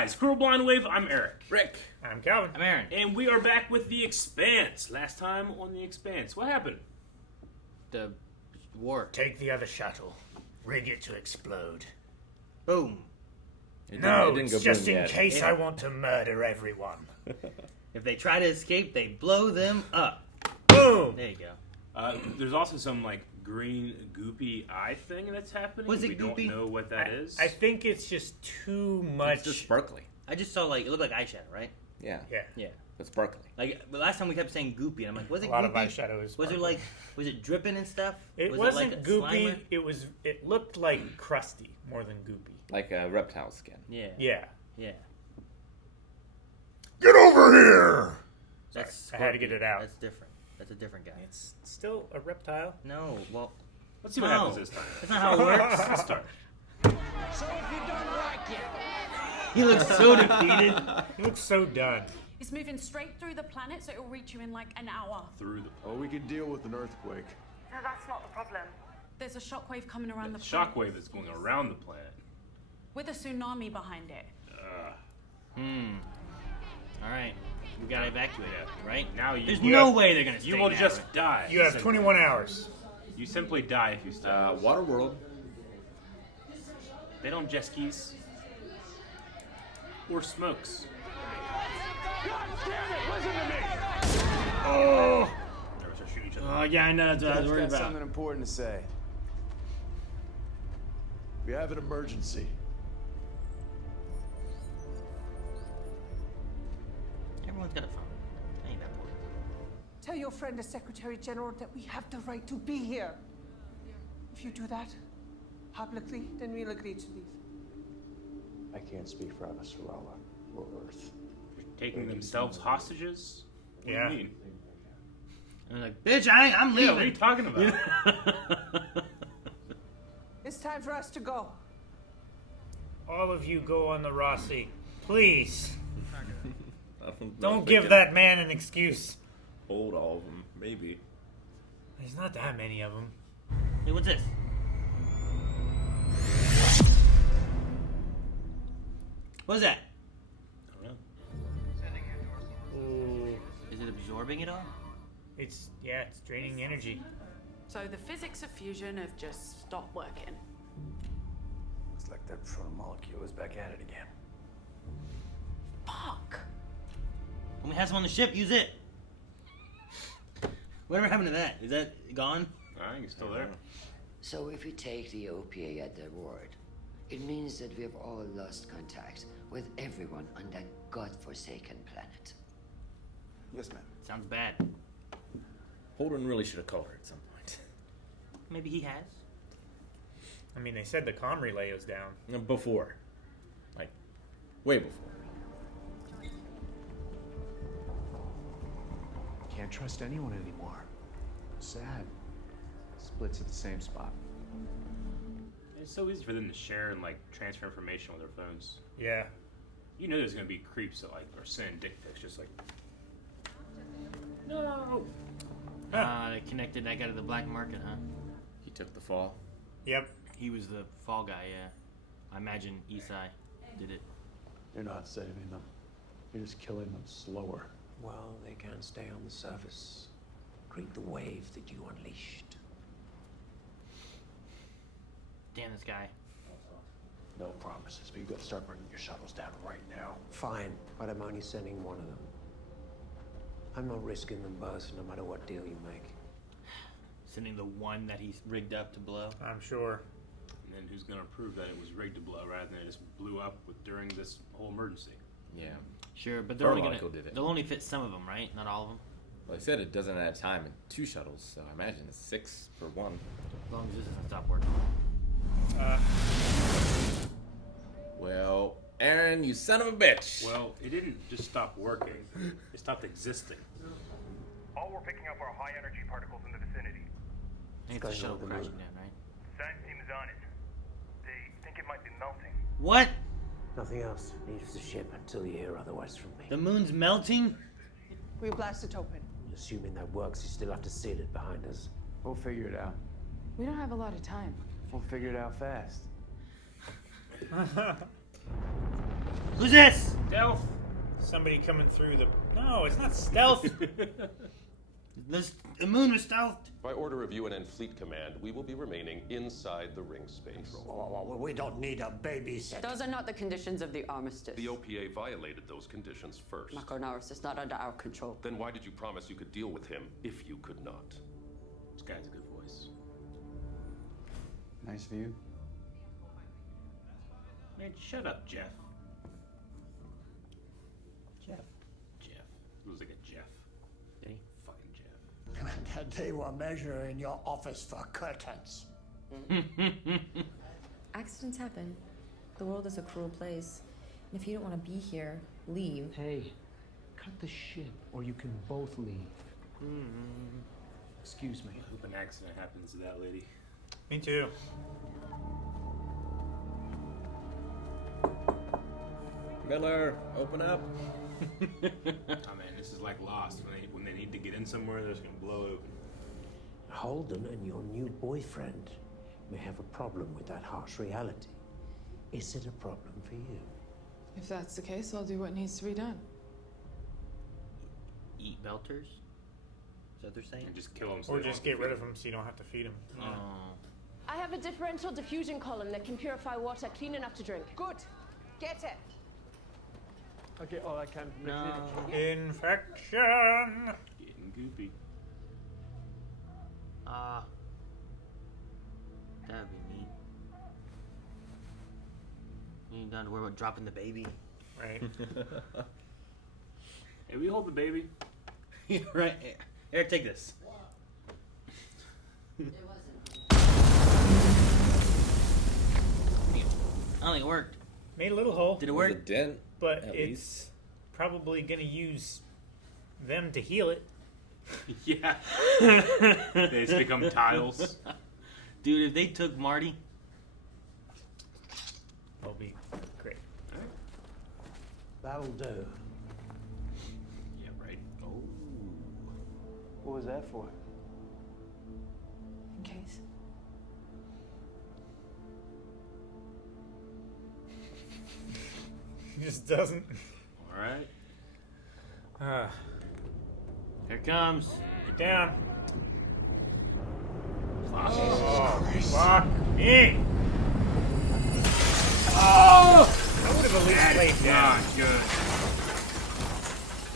guys, Cruel Blind Wave, I'm Eric. Rick. I'm Calvin. I'm Aaron. And we are back with The Expanse. Last time on The Expanse, what happened? The war. Take the other shuttle. Rig it to explode. Boom. No, it's just in case I want to murder everyone. If they try to escape, they blow them up. Boom! There you go. There's also some, like, green goopy eye thing that's happening. Was it we goopy? don't know what that is. I think it's just too much. It's just sparkly. I just saw, like, it looked like eyeshadow, right? Yeah. Yeah. But sparkly. Like, the last time we kept saying goopy, and I'm like, was it A lot goopy? of eyeshadow is Was it sparkly. like, was it dripping and stuff? It was wasn't it like goopy. Slimer? It looked like crusty more than goopy. Like a reptile skin. Yeah. Yeah. Yeah. Get over here! That's Sorry, I had to get it out. That's different. That's a different guy. It's still a reptile. No, well, Let's see what happens this time. that's not how it works. Let's start. So if you don't like it, He looks so defeated. He looks so done. It's moving straight through the planet, so it'll reach you in like an hour. Through the... Oh, we could deal with an earthquake. No, that's not the problem. There's a shockwave coming around the planet. Shockwave is going around the planet. With a tsunami behind it. All right, we gotta evacuate it, right? Now you... There's you no have- way they're gonna stay You will now, just right? die. You have Simply. 21 hours. You simply die if you stay. Waterworld. They don't jet skis. Or smokes. Oh! Never start shooting each other. Oh yeah, I know. That's what I was I've worried got about. something important to say. We have an emergency. Everyone's got a phone. Ain't that important. tell your friend, the Secretary General, that we have the right to be here. If you do that publicly, then we'll agree to leave. I can't speak for Avasarala or Earth. Taking themselves hostages? What Yeah. do you mean? And they're like, bitch, I'm leaving. Yeah, what are you talking about? It's time for us to go. All of you go on the Rossi. Please. Don't Don't give that man an excuse. Hold all of them, maybe. There's not that many of them. Hey, what's this? What's that? I don't know. Ooh. Is it absorbing it all? It's draining energy. So the physics of fusion have just stopped working. Looks like that proton molecule is back at it again. Fuck! When we have some on the ship, use it. Whatever happened to that? Is that gone? I think it's still there. So if we take the OPA at their word, it means that we have all lost contact with everyone on that godforsaken planet. Yes, ma'am. Sounds bad. Holden really should have called her at some point. Maybe he has. I mean, they said the comm relay was down. Before. Like, way before. Can't trust anyone anymore. Sad. Splits at the same spot. It's so easy for them to share and like transfer information on their phones. Yeah. You know there's gonna be creeps that like are sending dick pics just like no. They connected that guy to the black market, huh? He took the fall. Yep. He was the fall guy, yeah. I imagine Isai did it. You're not saving them. You're just killing them slower. Well, they can't stay on the surface. Greet the wave that you unleashed. Damn this guy. No promises, but you gotta start bringing your shuttles down right now. Fine, but I'm only sending one of them. I'm not risking them both, no matter what deal you make. Sending the one that he's rigged up to blow. I'm sure. And then who's gonna prove that it was rigged to blow rather than it just blew up during this whole emergency? Yeah. Sure, but they're only Carmichael did it. they'll only fit some of them, right? Not all of them. Well, they said it doesn't at a time in 2 shuttles, so I imagine it's 6 for 1. As long as this doesn't stop working. Well, Aaron, you son of a bitch. Well, it didn't just stop working. It stopped existing. All we're picking up are high energy particles in the vicinity. I think it's going a shuttle over the crashing moon. down, right? Science team is on it. They think it might be melting. What? Nothing else. Leave the ship until you hear otherwise from me. The moon's melting? We blast it open. Assuming that works, you still have to seal it behind us. We'll figure it out. We don't have a lot of time. We'll figure it out fast. Who's this? Stealth. Somebody coming through the. No, it's not stealth. The moon was stealthed. By order of UNN Fleet Command, we will be remaining inside the ring space. We don't need a babysitter. Those are not the conditions of the armistice. The OPA violated those conditions first. Makonaris is not under our control. Then why did you promise you could deal with him if you could not? This guy's a good voice. Nice view. Man, shut up, Jeff. Jeff. It was like a Jeff. Did he? Fucking Jeff. They were measuring your office for curtains. Accidents happen. The world is a cruel place. And if you don't want to be here, leave. Hey, cut the shit, or you can both leave. Excuse me. I hope an accident happens to that lady. Me too. Miller, open up. Oh man, this is like Lost. When they need to get in somewhere, they're just gonna blow open. Holden and your new boyfriend may have a problem with that harsh reality. Is it a problem for you? If that's the case, I'll do what needs to be done. Eat belters? Is that what they're saying? And just kill them. So Or they just don't get rid of them so you don't have to feed them. Oh. I have a differential diffusion column that can purify water clean enough to drink. Good. Get it. Okay, all I can. No. Infection. Getting goopy. That'd be neat. You ain't done to worry about dropping the baby. Right. Hey, we hold the baby. Yeah, right. Here, take this. I don't think it worked. Made a little hole. Did it There's work? a dent, But at it's least. probably gonna use them to heal it. Yeah. They just become tiles. Dude, if they took Marty, That'll be great. That'll do. Yeah, right. Oh. What was that for? In case. He just doesn't. All right. here it comes. Get down. Oh, Fuck me. Oh! I would have at least laid down. not good.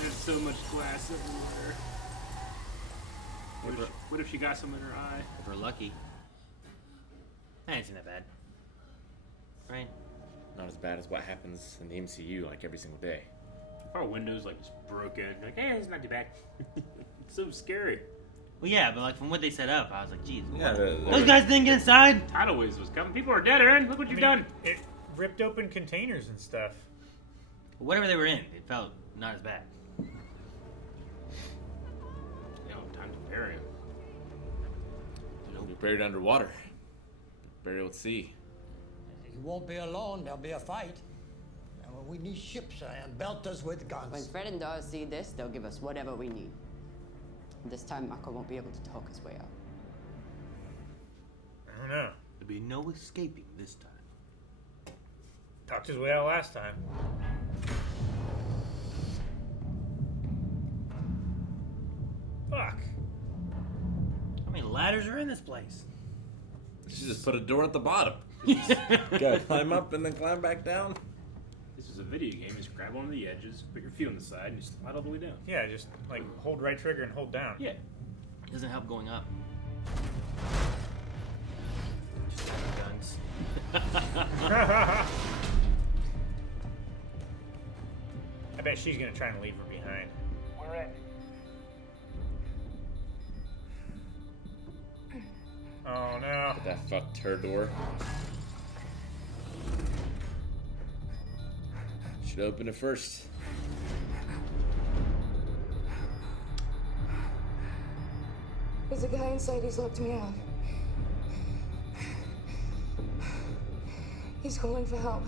There's so much glass everywhere. What if she got some in her eye? If we're lucky. That ain't that bad. Right? Not as bad as what happens in the MCU like every single day. If our windows like just broke in, like, hey, it's not too bad. It's so scary. Well, yeah, but like from what they set up, I was like, geez. Yeah, Those guys didn't get inside. Tidal waves was coming. People are dead, Aaron. Look what you've done. It ripped open containers and stuff. Whatever they were in, it felt not as bad. Yeah, time to bury him. He'll be buried underwater. Buried at sea. You won't be alone. There'll be a fight. And we need ships and belters with guns. When Fred and Dawes see this, they'll give us whatever we need. This time, Mako won't be able to talk his way out. I don't know. There'll be no escaping this time. Talked his way out last time. Fuck. How many ladders are in this place? You should just put a door at the bottom. Gotta climb up and then climb back down. This is a video game. Just grab one of the edges, put your feet on the side, and you slide all the way down. Yeah, just like hold right trigger and hold down. Yeah. Doesn't help going up. Just guns. I bet she's gonna try and leave her behind. We're in. Oh no. But that fucked her door. Should open it first. There's a guy inside, he's locked me out. He's calling for help.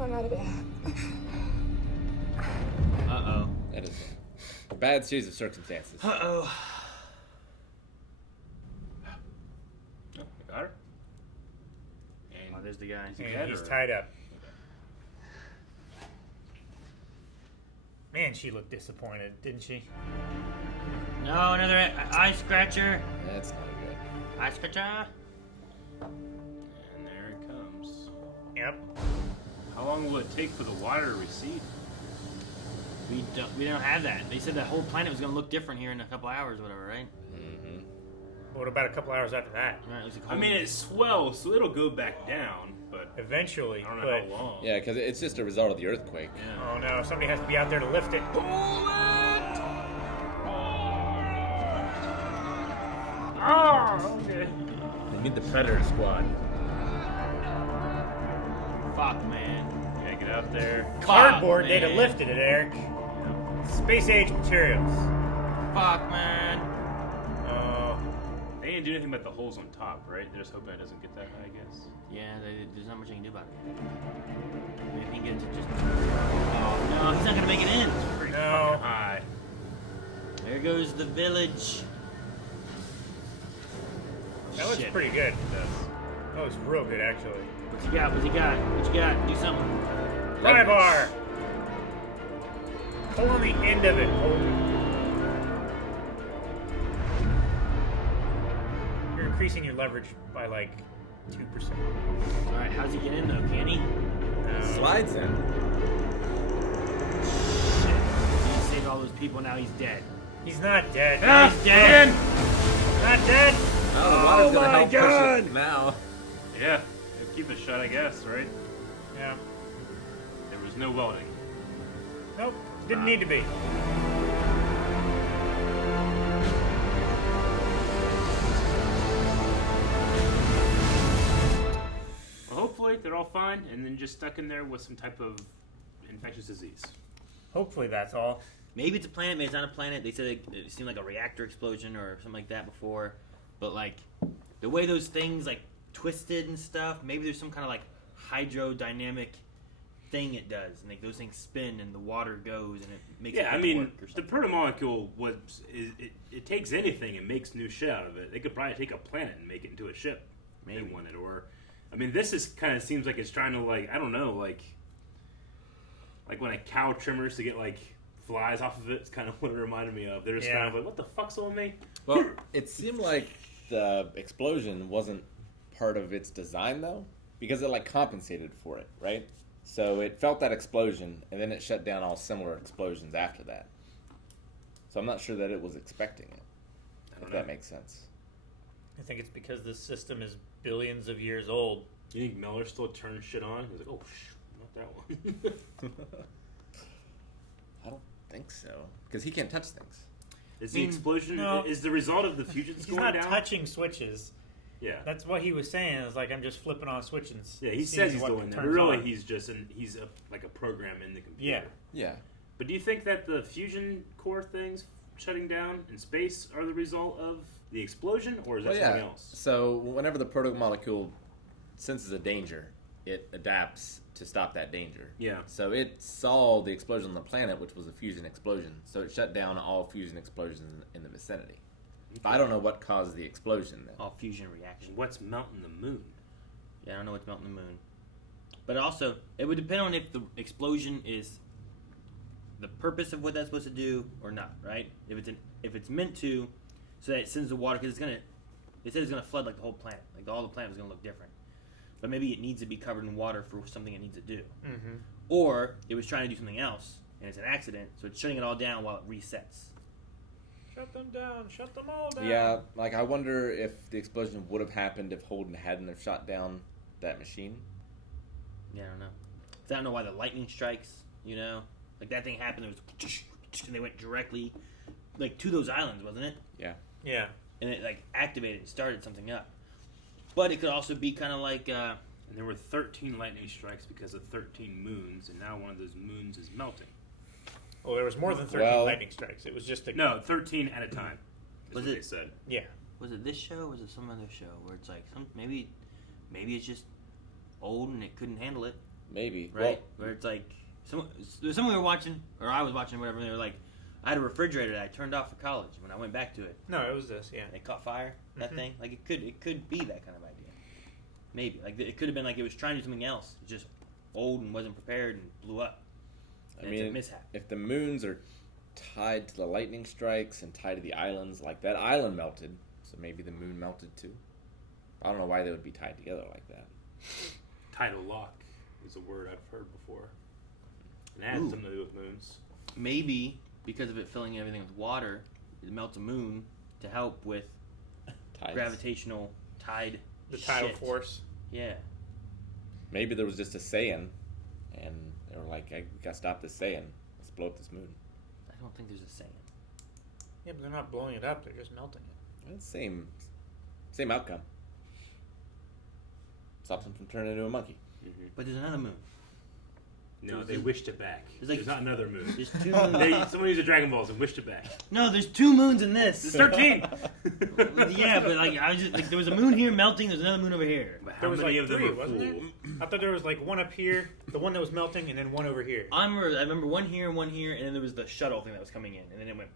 I'm out of air. Uh-oh. That is a bad series of circumstances. Uh-oh. Oh, I got her. And Oh, there's the guy. And he's tied up. Man, she looked disappointed, didn't she? No, another eye scratcher. That's not good. Eye scratcher. And there it comes. Yep. How long will it take for the water to recede? We don't have that. They said the whole planet was going to look different here in a couple hours or whatever, right? Mm-hmm. What about a couple hours after that? Right, looks like I mean, it swells, so it'll go back down, but Eventually, I don't know how long. Yeah, because it's just a result of the earthquake. Yeah. Oh no, somebody has to be out there to lift it. Oh, okay. They need the Predator Squad. Fuck, man. Yeah, get out there. Cardboard, they'd have man. lifted it, Eric. Space age materials. Fuck, man. Oh. They didn't do anything about the holes on top, right? They're just hoping it doesn't get that high, I guess. Yeah, there's not much I can do about it. Maybe he can get it to just... Oh, no, he's not going to make it in. It's pretty No. fucking high. There goes the village. That looks Shit. pretty good. That looks real good, actually. What you got? What you got? What you got? Do something. Pry bar! Pull on the end of it, Holden. You're increasing your leverage by like 2%. Alright, how's he get in though? Can he? Slides in. He saved all those people, now he's dead. He's not dead. Ah, He's dead. Not dead. Oh, the water's gonna my help God. push it now. Yeah, keep it shut, I guess, right? Yeah. There was no welding. Nope. Didn't need to be. Well, hopefully they're all fine, and then just stuck in there with some type of infectious disease. Hopefully that's all. Maybe it's a planet, maybe it's not a planet. They said it seemed like a reactor explosion or something like that before. But like, the way those things like twisted and stuff, maybe there's some kind of like hydrodynamic thing it does. And like those things spin and the water goes and it makes Yeah, it I mean, work or the something. protomolecule it takes anything and makes new shit out of it. They could probably take a planet and make it into a ship. If Maybe. they wanted, or I mean, this is kind of seems like it's trying to like I don't know, like when a cow trimmers to get like flies off of it. It's kind of what it reminded me of. They're just kind of like, what the fuck's on me? Well, it seemed like the explosion wasn't part of its design though, because it like compensated for it, right? So it felt that explosion, and then it shut down all similar explosions after that. So I'm not sure that it was expecting it. If that makes sense. I think it's because this system is billions of years old. You think Miller still turns shit on? He's like, oh, not that one. I don't think so, because he can't touch things. Is the explosion is the result of the fusions He's going not down? touching switches. Yeah, that's what he was saying. It's like I'm just flipping on switches. And yeah. He seeing says he's what doing that, but turns really on. he's just like a program in the computer. Yeah. Yeah. But do you think that the fusion core things shutting down in space are the result of the explosion, or is that something else? So whenever the protomolecule senses a danger, it adapts to stop that danger. Yeah. So it saw the explosion on the planet, which was a fusion explosion. So it shut down all fusion explosions in the vicinity. But I don't know what caused the explosion then. All fusion reaction. What's melting the moon? Yeah, I don't know what's melting the moon. But also, it would depend on if the explosion is the purpose of what that's supposed to do or not, right? If it's meant to, so that it sends the water, because they said it's gonna flood like the whole planet, like all the planet was gonna look different. But maybe it needs to be covered in water for something it needs to do, or it was trying to do something else and it's an accident, so it's shutting it all down while it resets. Shut them down. Shut them all down. Yeah, like I wonder if the explosion would have happened if Holden hadn't have shot down that machine. Yeah, I don't know. 'Cause I don't know why the lightning strikes, you know? Like that thing happened, there was, and they went directly, like, to those islands, wasn't it? Yeah. Yeah. And it, like, activated and started something up. But it could also be kind of like, And there were 13 lightning strikes because of 13 moons, and now one of those moons is melting. Well, there was more than 13 lightning strikes. It was just a... No, 13 at a time. Was what it? They said. Yeah. Was it this show or was it some other show where it's like, maybe it's just old and it couldn't handle it? Maybe. Right? Where it's like, someone we were watching, or I was watching, whatever, and they were like, I had a refrigerator that I turned off for college. When I went back to it, No, it was this, yeah. it caught fire. That thing, like it could be that kind of idea. Maybe like it could have been like it was trying to do something else, it's just old and wasn't prepared and blew up. I It's mean, a mishap. if the moons are tied to the lightning strikes and tied to the islands, like that island melted, so maybe the moon melted too. I don't know why they would be tied together like that. Tidal lock is a word I've heard before. And it has Ooh. something to do with moons. Maybe because of it filling everything with water, it melts a moon to help with Tides. gravitational tide. The tidal shit. force. Yeah. Maybe there was just a Saiyan, and they were like, "We gotta stop this Saiyan. Let's blow up this moon." I don't think there's a saying. Yeah, but they're not blowing it up; they're just melting it. Well, same outcome. Stops them from turning into a monkey. Mm-hmm. But there's another moon. No, they wished it back. There's not another moon. There's 2 moons. Someone used a Dragon Balls and wished it back. No, there's 2 moons in this. There's 13. Yeah, but like I was just like there was a moon here melting. There's another moon over here. But There how was many like of them 3, are wasn't there? full? I thought there was like one up here, the one that was melting, and then one over here. I remember one here, and then there was the shuttle thing that was coming in, and then it went.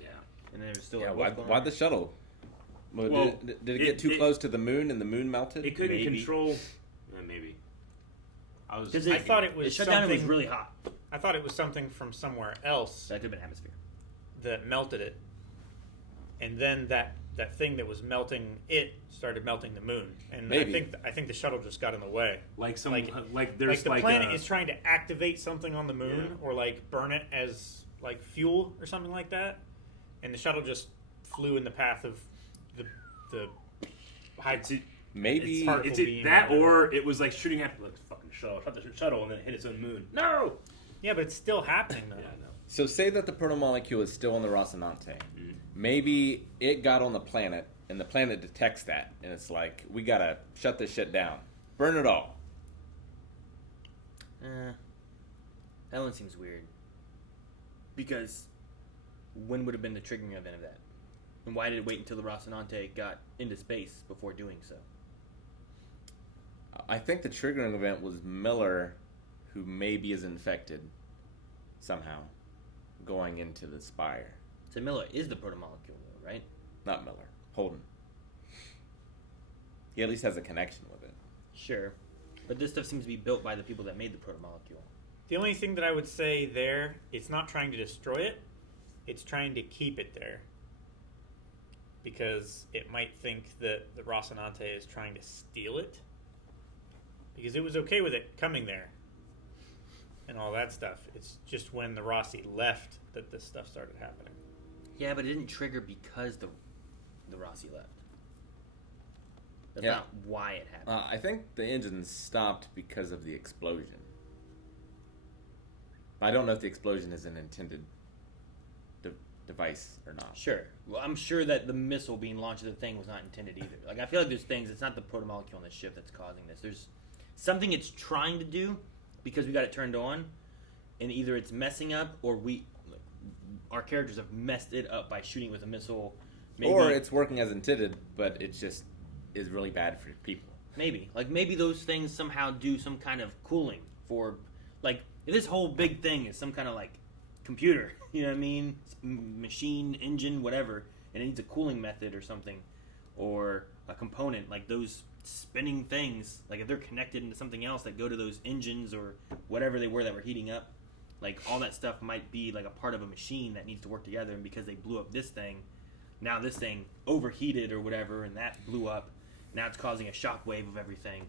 Yeah. And then it was still. Yeah, like, why, what's going why'd on? the shuttle? Well, Well, did it get too close to the moon and the moon melted? It couldn't Maybe. control. Maybe. Because I thought it was it shut down. It was something- really hot. I thought it was something from somewhere else That could have been atmosphere. that melted it, and then that thing that was melting it started melting the moon. And Maybe. I think the shuttle just got in the way. Like some, like there's the like planet a- is trying to activate something on the moon or like burn it as like fuel or something like that, and the shuttle just flew in the path of the high. Maybe It's that, or it was like shooting at like fucking shuttle, and then it hit its own moon. No. Yeah, but it's still happening though. Yeah, I know. So say that the protomolecule is still on the Rocinante. Maybe it got on the planet, and the planet detects that, and it's like, we gotta shut this shit down. Burn it all. That one seems weird. Because when would have been the triggering event of that? And why did it wait until the Rocinante got into space before doing so? I think the triggering event was Miller, who maybe is infected somehow, going into the Spire. So Miller is the protomolecule, though, right? Not Miller. Holden. He at least has a connection with it. Sure. But this stuff seems to be built by the people that made the protomolecule. The only thing that I would say there, it's not trying to destroy it, it's trying to keep it there. Because it might think that the Rocinante is trying to steal it. Because it was okay with it coming there. And all that stuff. It's just when the Rossi left that this stuff started happening. Yeah, but it didn't trigger because the Rossi left. That's Yeah. not why it happened. I think the engine stopped because of the explosion. I don't know if the explosion is an intended device or not. Sure. Well, I'm sure that the missile being launched at the thing was not intended either. Like, I feel like there's things, it's not the protomolecule on the ship that's causing this. There's something it's trying to do because we got it turned on, and either it's messing up or our characters have messed it up by shooting with a missile. Maybe, Or it's working as intended, but it just is really bad for people. Maybe. Like, maybe those things somehow do some kind of cooling for, like, this whole big thing is some kind of, like, computer, you know what I mean? Machine, engine, whatever, and it needs a cooling method or something, or a component, like those spinning things, like if they're connected into something else that go to those engines or whatever they were that were heating up, like all that stuff might be like a part of a machine that needs to work together, and because they blew up this thing, now this thing overheated or whatever, and that blew up, now it's causing a shockwave of everything.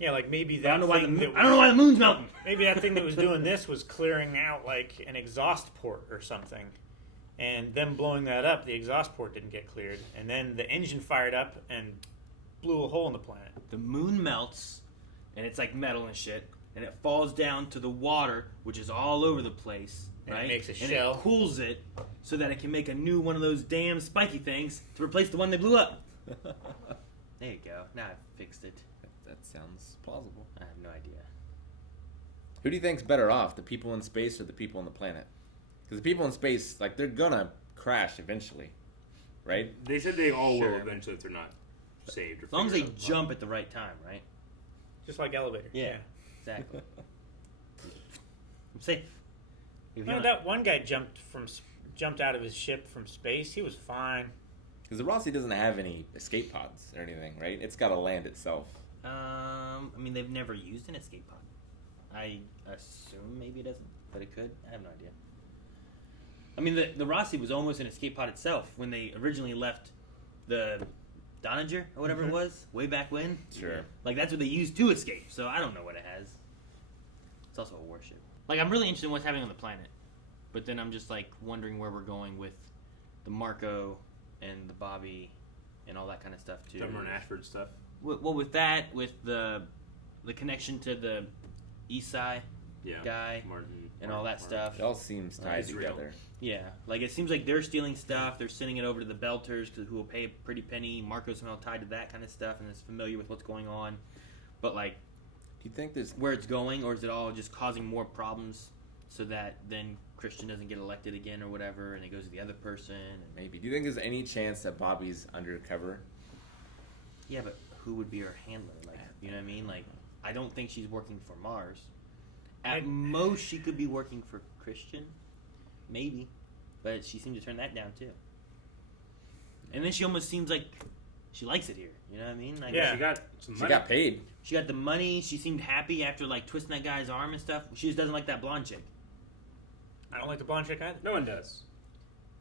Yeah, like maybe I that don't know why thing the that I don't know why the moon's melting. Maybe that thing that was doing this was clearing out like an exhaust port or something. And them blowing that up, the exhaust port didn't get cleared. And then the engine fired up and blew a hole in the planet. The moon melts, and it's like metal and shit, and it falls down to the water, which is all over the place, And it right? makes a and shell. it cools it so that it can make a new one of those damn spiky things to replace the one they blew up. There you go. Now I've fixed it. That sounds plausible. I have no idea. Who do you think's better off, the people in space or the people on the planet? Because the people in space, like, they're gonna crash eventually, right? They said they all Sure. will eventually if they're not saved. Or As long as they figured out. jump at the right time, right? Just like elevator. Yeah, exactly. I'm safe. You know, that one guy jumped out of his ship from space. He was fine. Because the Rossi doesn't have any escape pods or anything, right? It's got to land itself. I mean, they've never used an escape pod. I assume maybe it doesn't, but it could. I have no idea. I mean, the Rossi was almost an escape pod itself when they originally left the Donager or whatever it was, way back when. Sure. Like, that's what they used to escape, so I don't know what it has. It's also a warship. Like, I'm really interested in what's happening on the planet, but then I'm just, like, wondering where we're going with the Marco and the Bobby and all that kind of stuff, too. Dumber and Ashford stuff. Well, with that, with the connection to the Isai guy and all that stuff. It all seems tied together. Yeah, like it seems like they're stealing stuff. They're sending it over to the Belters who will pay a pretty penny. Marco's somehow tied to that kind of stuff and is familiar with what's going on. But like, do you think there's where it's going, or is it all just causing more problems so that then Christian doesn't get elected again or whatever, and it goes to the other person? And maybe. Do you think there's any chance that Bobby's undercover? Yeah, but who would be her handler? Like, you know what I mean? Like, I don't think she's working for Mars. At most, she could be working for Christian. Maybe. But she seemed to turn that down, too. And then she almost seems like she likes it here. You know what I mean? Like, yeah. She got some money. She got paid. She got the money. She seemed happy after, like, twisting that guy's arm and stuff. She just doesn't like that blonde chick. I don't like the blonde chick either. No one does.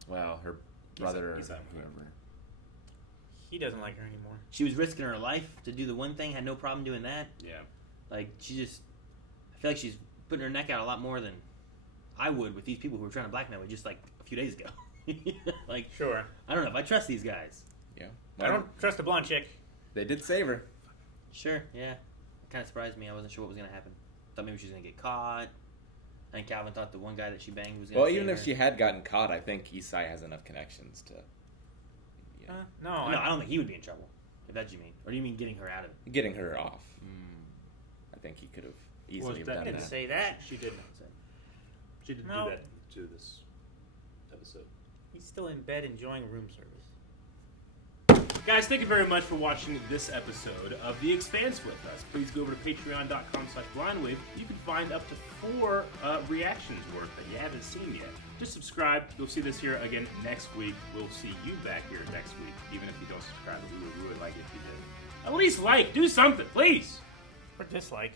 Well, her brother he's or whoever. He doesn't like her anymore. She was risking her life to do the one thing. Had no problem doing that. Yeah. Like, she just... I feel like she's putting her neck out a lot more than I would with these people who were trying to blackmail me just, like, a few days ago. Like, sure. I don't know if I trust these guys. Yeah. I don't trust the blonde chick. They did save her. Sure, yeah. It kind of surprised me. I wasn't sure what was going to happen. Thought maybe she was going to get caught. I think Calvin thought the one guy that she banged was going to Well, even if she had gotten caught, I think Isai has enough connections to... No, I don't think he would be in trouble, if that's what you mean. Or do you mean getting her out of it? Getting her off. I think he could have easily done that. He didn't say that. She did not say. She didn't do that to this episode. He's still in bed enjoying room service. Guys, thank you very much for watching this episode of The Expanse with us. Please go over to patreon.com/blindwave. You can find up to 4 reactions worth that you haven't seen yet. Just subscribe. You'll see this here again next week. We'll see you back here next week. Even if you don't subscribe, we would really like it if you did. At least like. Do something, please. Or dislike.